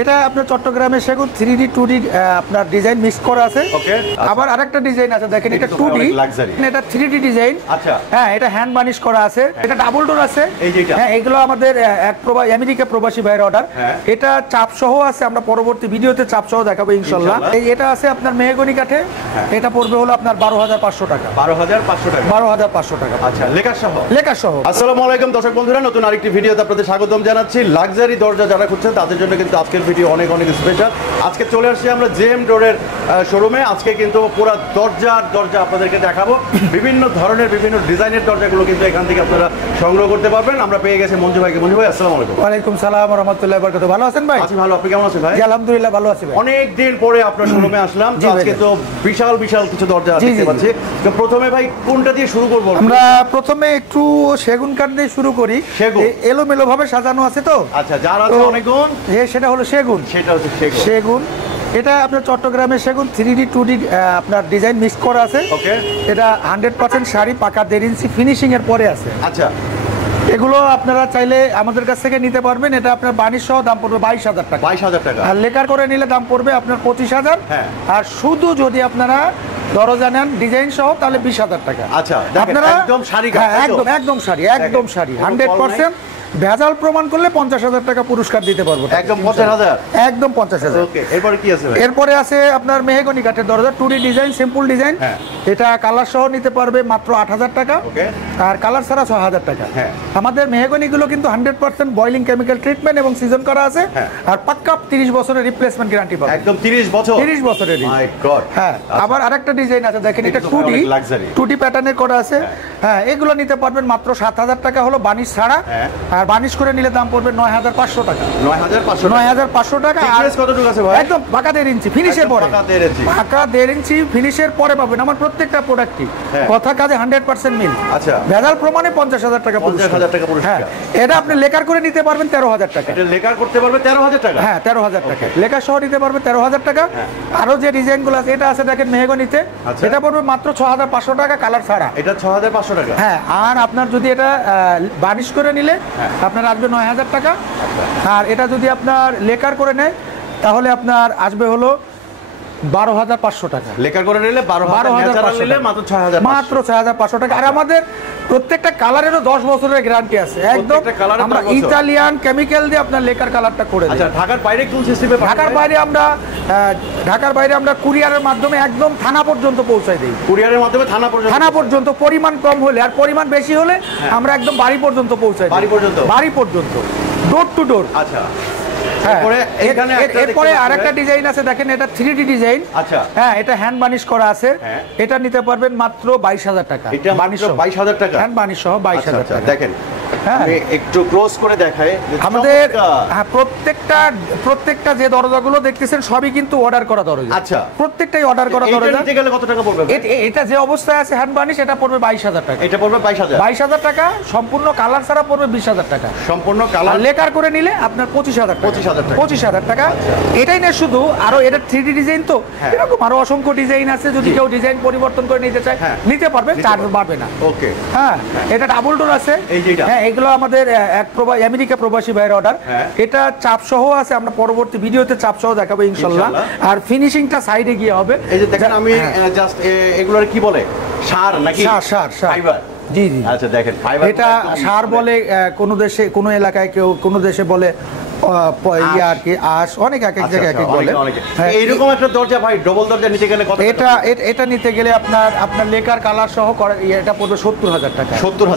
এটা আপনার চট্টগ্রামের সেগুন 3D 2D আপনার ডিজাইন মিক্স করা আছে। ওকে, আবার আরেকটা ডিজাইন আছে দেখেন, এটা 2D, এটা 3D ডিজাইন। আচ্ছা, হ্যাঁ, এটা হ্যান্ড বার্নিশ করা আছে, এটা ডাবল ডোর আছে। হ্যাঁ, এগুলো আমাদের এক আমেরিকা প্রবাসী ভাইয়ের অর্ডার। এটা চাপ সহ আছে, আমরা পরবর্তী ভিডিওতে চাপ সহ দেখাবো ইনশাআল্লাহ। এটা আছে আপনার মেহগনি কাঠে, এটা পড়বে হলো আপনার 12,500 টাকা। 12,500 টাকা, 12,500 টাকা। আচ্ছা, লেখা সহ, লেখা সহ। আসসালামু আলাইকুম দর্শক বন্ধুরা, নতুন আরেকটি ভিডিওতে আপনাদের স্বাগতম জানাচ্ছি। লাক্সারি দরজা যারা খুঁজছেন তাদের জন্য কিন্তু আজকের ভিডিও অনেক অনেক স্পেশাল। আজকে চলে আসছি আমরা জেএম ডোরের শোরুমে। আজকে কিন্তু পুরো দরজা আপনাদেরকে দেখাবো। বিভিন্ন ধরনের বিভিন্ন ডিজাইনের দরজাগুলো কিন্তু এখান থেকে আপনারা সংগ্রহ করতে পারবেন। আমরা পেয়ে গেছি মঞ্জু ভাইকে। মঞ্জু ভাই, আসসালামু আলাইকুম। ওয়ালাইকুম সালাম ওয়া রাহমাতুল্লাহি ওয়া বারাকাতুহু। ভালো আছেন ভাই? আছি ভালো, আপনি কেমন আছেন ভাই? জি আলহামদুলিল্লাহ ভালো আছি ভাই। অনেক দিন পরে আপনার শোরুমে আসলাম। আজকে তো বিশাল বিশাল কিছু দরজা দেখতে পাচ্ছি। তো প্রথমে ভাই কোনটা দিয়ে শুরু করব? আমরা প্রথমে একটু সেগুন কাঠ দিয়ে শুরু করি। এলোমেলো ভাবে সাজানো আছে তো। আচ্ছা, যার আছে অনেক গুণ, সেটা হলো সেগুন। সেটা হচ্ছে সেগুন। এটা আপনার চট্টগ্রামের সেগুন 3D 2D আপনার ডিজাইন মিক্স করা আছে। ওকে, এটা 100% শাড়ি, পাকা 1.5 ইঞ্চি ফিনিশিং এর পরে আছে। আচ্ছা, এগুলো আপনারা চাইলে আমাদের কাছ থেকে নিতে পারবেন। এটা আপনার বানিশ সহ দাম পড়বে 22,000 টাকা। 22,000 টাকা। আর লেকার করে নিলে দাম পড়বে আপনার 25,000। আর শুধু যদি আপনারা দরজা নেন ডিজাইন সহ তাহলে 20,000 টাকা। আচ্ছা, আপনারা একদম শাড়ি, একদম শাড়ি 100% ভেজাল প্রমাণ করলে 50,000 টাকা পুরস্কার দিতে পারবো। একদম 50,000, একদম 50,000। ওকে, এরপরে কি আছে? এরপরে আছে আপনার মেহগনি কাঠের দরজা 2D ডিজাইন, সিম্পল ডিজাইন। এটা কালার সহ নিতে পারবে মাত্র 8,000 টাকা। আর কালার ছাড়া 6,000 টাকা। আমাদের মেহগনি গুলো কিন্তু 100% বয়লিং কেমিক্যাল ট্রিটমেন্ট এবং সিজন করা আছে। আর পাক্কা 30 বছরের রিপ্লেসমেন্ট গ্যারান্টি পাবেন। একদম 30 বছর, 30 বছরের। মাই গড। হ্যাঁ, আবার আরেকটা ডিজাইন আছে দেখেন, এটা 2D প্যাটার্নে করা আছে। হ্যাঁ, এগুলো নিতে পারবেন মাত্র 7,000 টাকা হলো বানিশ ছাড়া। আর বানিশ করে নিলে দাম পড়বে 9,500 টাকা। 9,500 টাকা। আর কতটুকু আছে ভাই? একদম পাকা 1.5 ইঞ্চি ফিনিশের পরে। পাকা 1.5 ইঞ্চি ফিনিশের পরে পাবেন আমার প্রত্যেকটা প্রোডাক্টই। কথা কাজে 100% মিল। আচ্ছা, ভেজাল প্রমাণে 50,000 টাকা। 50,000 টাকা পুরস্কার। এটা আপনি লেকার করে নিতে পারবেন 13,000 টাকা। এটা লেকার করতে পারবে 13,000 টাকা। হ্যাঁ, 13,000 টাকা লেকার সহ নিতে পারবে 13,000 টাকা। আরো যে ডিজাইনগুলো আছে, এটা আছে দেখেন মেহগনিতে, এটা পড়বে মাত্র 6,500 টাকা কালার ছাড়া। এটা 6,500 টাকা। হ্যাঁ, আর আপনার যদি এটা বানিশ করে নিলে আপনার আসবে 9,000 টাকা। আর এটা যদি আপনার লেকার করে নেয় তাহলে আপনার আসবে হলো 12,500 টাকা। লেকার করে নিলে 12,500 নিলে মাত্র 6,500 টাকা। আর আমাদের প্রত্যেকটা কালারেরও 10 বছরের গ্যারান্টি আছে। একদম আমরা ইতালিয়ান কেমিক্যাল দিয়ে আপনার লেকার কালারটা করে দিই। আচ্ছা, ঢাকার বাইরে কোন সিস্টেমে? ঢাকার বাইরে আমরা কুরিয়ারের মাধ্যমে একদম থানা পর্যন্ত পৌঁছাই দিই। কুরিয়ারের মাধ্যমে থানা পর্যন্ত পরিমাণ কম হলে আর পরিমাণ বেশি হলে আমরা একদম বাড়ি পর্যন্ত পৌঁছাই দিই। বাড়ি পর্যন্ত ডোর টু ডোর। আচ্ছা, এরপরে আরেকটা ডিজাইন আছে দেখেন, এটা 3D ডিজাইন। আচ্ছা, হ্যাঁ, এটা হ্যান্ড বানিশ করা আছে। এটা নিতে পারবেন মাত্র 22,000 টাকা। এটা বানিশ 22,000 টাকা, হ্যান্ড বানিশ সহ 22,000 টাকা। দেখেন, আমি একটু ক্লোজ করে দেখাই। আমাদের প্রত্যেকটা যে দরজাগুলো দেখতেছেন সবই কিন্তু অর্ডার করা দরজা। আচ্ছা, প্রত্যেকটাই অর্ডার করা দরজা। এটা নিতে গেলে কত টাকা পড়বে? এটা যে অবস্থায় আছে হ্যান্ড বানিশ, এটা পড়বে 22,000 টাকা। এটা পড়বে 22,000 টাকা। সম্পূর্ণ কালার ছাড়া পড়বে 20,000 টাকা। সম্পূর্ণ কালার লেকার করে নিলে আপনার 25,000 টাকা। এটাই না শুধু, আরো এটা 3D ডিজাইন তো, এরকম আরো অসংখ্য ডিজাইন আছে। যদি কেউ ডিজাইন পরিবর্তন করে নিতে চায় নিতে পারবে, চার্জ বাড়বে না। ওকে, হ্যাঁ, এটা ডাবল ডোর আছে। হ্যাঁ, এগুলো আমাদের এক আমেরিকা প্রবাসী ভাইয়ের অর্ডার। এটা চাপ সহ আছে, আমরা পরবর্তী ভিডিওতে চাপ সহ দেখাবো ইনশাআল্লাহ। আর ফিনিশিংটা সাইডে গিয়ে হবে। এই যে দেখেন, আমি জাস্ট এগুলোর কি বলে, সার নাকি? সার ফাইবার। জি। আচ্ছা, দেখেন ফাইবার, এটা সার বলে কোনো দেশে, কোনো এলাকায় কেউ, কোনো দেশে বলে আর কি আশ, অনেক এক এক জায়গায় এক এক বলে। এইরকম একটা দরজা ভাই, ডবল দরজা নিতে গেলে কত? এটা নিতে গেলে আপনার লেকার কালার সহ এটা পড়বে 70,000 টাকা।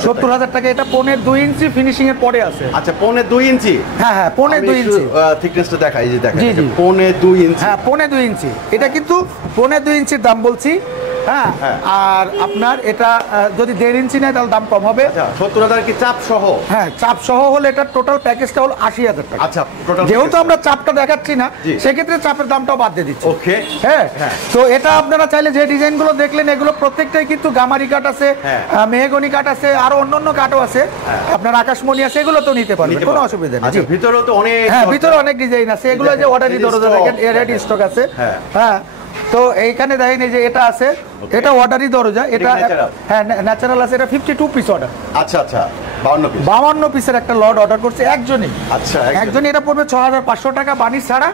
70,000 টাকা। এটা 1.5 ইঞ্চি ফিনিশিং এর পরে আছে। আচ্ছা, 1.5 ইঞ্চি। হ্যাঁ, 1.5 ইঞ্চি থিকনেসটা দেখাই। এই যে দেখেন, জি 1.5 ইঞ্চি। হ্যাঁ, 1.5 ইঞ্চি। এটা কিন্তু 1.5 ইঞ্চির দাম বলছি। হ্যাঁ, আর আপনার এটা যদি 1.5 ইঞ্চি নেয় তাহলে দাম কম হবে। 70,000 কি চাপ সহ? হ্যাঁ, চাপ সহ হলে এটা টোটাল প্যাকেজটা হলো 80,000 টাকা। আচ্ছা, টোটাল যেহেতু আমরা চাপটা দেখাচ্ছি না, সেক্ষেত্রে চাপের দামটাও বাদ দিয়ে দিচ্ছি। ওকে, হ্যাঁ। তো এটা আপনারা চাইলে যে ডিজাইনগুলো দেখলেন, এগুলো প্রত্যেকটাই কিন্তু গামারি কাঠ আছে, মেহগনি কাঠ আছে, আরো অন্যান্য কাঠও আছে, আপনার আকাশমণি আছে, এগুলো তো নিতে পারবেন, কোনো অসুবিধা নেই। ভিতরেও তো অনেক, হ্যাঁ, ভিতরে অনেক ডিজাইন আছে। এগুলো যে অর্ডারি দরজা দেখেন, রেডি স্টক আছে। হ্যাঁ, তো এইখানে দেখেন এই যে এটা আছে, এটা অর্ডারই দরজা, এটা হ্যাঁ ন্যাচারাল আছে, এটা 52 পিস অর্ডার। আচ্ছা আচ্ছা, 52 পিস, 52 পিসের একটা লট অর্ডার করছে একজনই। আচ্ছা, একজনই। এটা পড়বে 6500 টাকা বানিশ ছাড়া।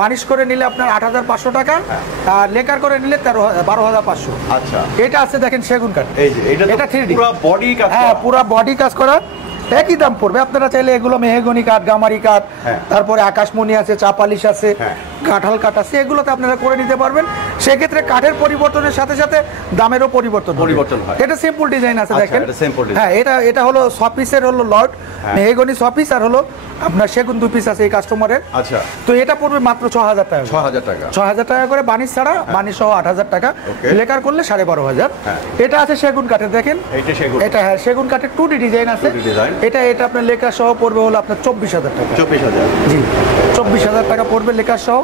বানিশ করে নিলে আপনার 8500 টাকা, আর লেকার করে নিলে 12500। আচ্ছা, এটা আছে দেখেন সেগুন কাঠ, এই যে এটা 3D পুরো বডি কাজ, হ্যাঁ পুরো বডি কাজ করা, একই দাম পড়বে। আপনারা চাইলে এগুলো মেহগনি কাঠ, গামারি কাঠ, তারপরে আকাশমণি আছে, চাপালিশ আছে, কাঁঠাল কাঠ আছে, এগুলোতে আপনারা করে নিতে পারবেন। সেক্ষেত্রে কাঠের পরিবর্তনের সাথে সাথে দামেরও পরিবর্তন হয়। এটা সিম্পল ডিজাইন আছে দেখেন, হ্যাঁ এটা হলো 6 পিসের হলো লট, মেহগনি 6 পিস, আর হলো আপনার সেগুন 2 পিস আছে এই কাস্টমারের। আচ্ছা, তো এটা পড়বে মাত্র 6000 টাকা, 6000 টাকা করে বানিশ ছাড়া, বানিশ সহ 8000 টাকা, লেকার করলে 12500। এটা আছে সেগুন কাঠের, দেখেন এটা হ্যাঁ সেগুন কাঠের 2D ডিজাইন আছে। এটা আপনার লেকার সহ পড়বে হলো আপনার 24000 টাকা। 24000, জি 24000 টাকা পড়বে লেকার সহ।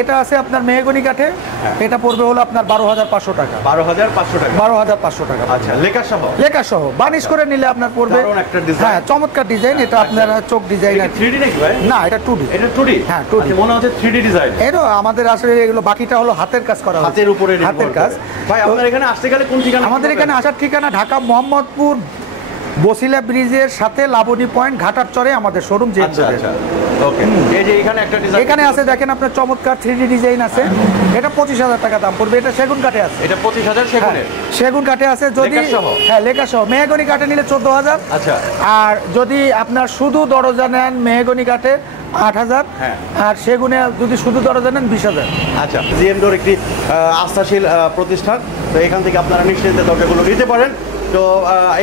এটা আছে আপনার মেহগনি কাঠে, এটা পড়বে হলো আপনার 12500 টাকা। 12500 টাকা, 12500 টাকা। আচ্ছা, লেকার সহ বানিশ করে নিলে আপনার পড়বে, হ্যাঁ চমৎকার ডিজাইন। এটা আপনার চোখ ডিজাইন, 3D নাকি ভাই? না এটা 2D। এটা 2D, হ্যাঁ 2D, মনে হচ্ছে 3D ডিজাইন। এটা আমাদের আসলে এগুলো বাকিটা হলো হাতের কাজ করা, হাতের উপরে হাতের কাজ। ভাই আপনার এখানে আসতে গেলে কোন ঠিকানা? আমাদের এখানে আসার ঠিকানা ঢাকা মোহাম্মদপুর বসিলা ব্রিজের সাথে লাবণী পয়েন্ট ঘাটার চরে আমাদের শোরুম। যে ওকে, এই যে এখানে একটা ডিজাইন এখানে আছে দেখেন আপনার চমৎকার 3D ডিজাইন আছে। এটা 25000 টাকা দাম পড়বে। এটা সেগুন কাঠে আছে, এটা 25000 সেগুনের, সেগুন কাঠে আছে। যদি হ্যাঁ লেখা সহ, মেহগনি কাঠে নিলে 14000। আচ্ছা, আর যদি আপনার শুধু দরজা নেন মেহগনি কাঠে 8000, আর সেগুনে যদি শুধু দরজা নেন 20000। আচ্ছা, জিএম ডোর একটি আস্থাশীল প্রতিষ্ঠান, তো এখান থেকে আপনারা নিশ্চিন্তে দরজাগুলো নিতে পারেন। তো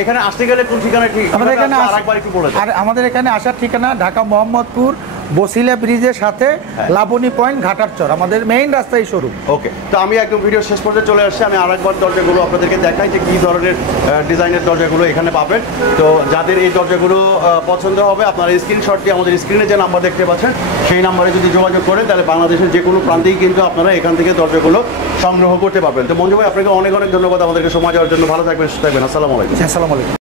এখানে আসতে গেলে কোন ঠিকানা? ঠিক আমাদের এখানে আরেকবার একটু বলে দেন। আর আমাদের এখানে আসার ঠিকানা ঢাকা মোহাম্মদপুর বসিলা ব্রিজের সাথে লাবণী পয়েন্ট ঘাটার চর, আমাদের মেইন রাস্তায় শোরুম। ওকে, তো আমি একদম ভিডিও শেষ পর্যন্ত চলে আসছি। আমি আরেকবার দরজাগুলো আপনাদেরকে দেখাই যে কী ধরনের ডিজাইনের দরজাগুলো এখানে পাবেন। তো যাদের এই দরজাগুলো পছন্দ হবে, আপনারা স্ক্রিনশট দিয়ে আমাদের স্ক্রিনে যে নাম্বার দেখতে পাচ্ছেন সেই নাম্বারে যদি যোগাযোগ করেন, তাহলে বাংলাদেশের যে কোনো প্রান্তেই কিন্তু আপনারা এখান থেকে দরজাগুলো সংগ্রহ করতে পারবেন। তো মঞ্জু ভাই, আপনাকে অনেক অনেক ধন্যবাদ আমাদেরকে সময় দেওয়ার জন্য। ভালো থাকবেন, সুস্থ থাকবেন। আসসালামু আলাইকুম। আসসালামু আলাইকুম।